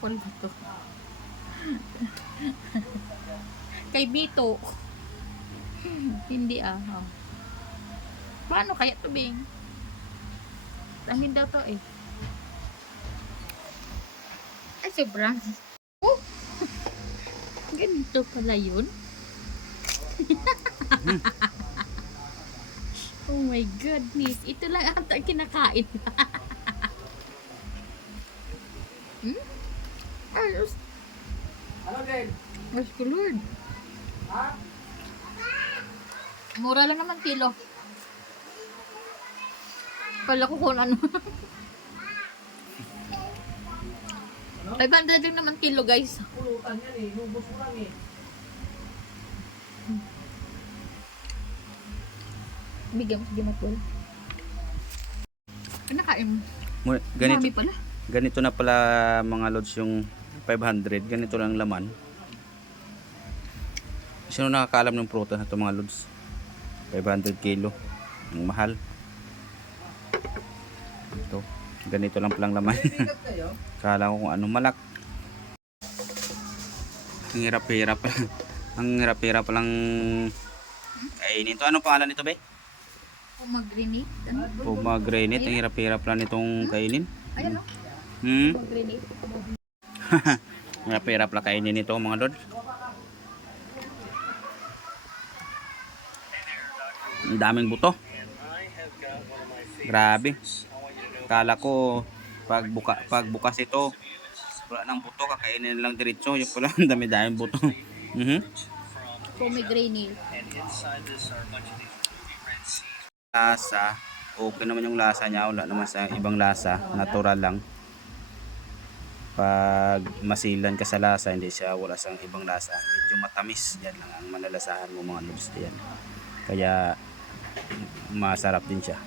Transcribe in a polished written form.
apple ba to? Kay Bito. Hindi Oh. Paano kaya to, Bing? Langin daw to eh. Ay, sobrang. Oh! Ganito pala yun. Oh my goodness. Ito lang ata kinakain. Hmm? Ayos. Ano din? Mas kulod. Ha? Mura lang naman kilo. Kala ko kung ano. 500 din naman kilo, guys. Pulutan yan eh. Lubos mo lang eh. Bigyan mo si Gimatwal. Ano kain mo? Ganito, Marami pala. ganito na pala mga lods yung 500. Ganito lang laman. Sino nakakaalam ng prutas na ito mga lods? 500 kilo. Ang mahal. Ito. Ganito lang palang laman. Kala ko kung ano malak. Ang hirap-hirap. Ang hirap-hirap lang kainin ito. Anong pangalan nito, be? Pomegranate. Ano? Pomegranate. Ang hirap-hirap lang nitong kainin. Ayan o. Pomegranate. Hirap-hirap lang kainin ito mga lods. Ang daming buto. Grabe. Kala ko pag bukas ito wala nang buto, kakainin lang diretso. Yung pala ang dami-daming buto. Pomegranate. Lasa, okay naman yung lasa niya. Wala naman sa ibang lasa. Natural lang. Pag masilan ka sa lasa, hindi siya wala sang ibang lasa. Medyo matamis. Yan lang ang manalasahan mo mga lods. Yan. Kaya masarap din siya.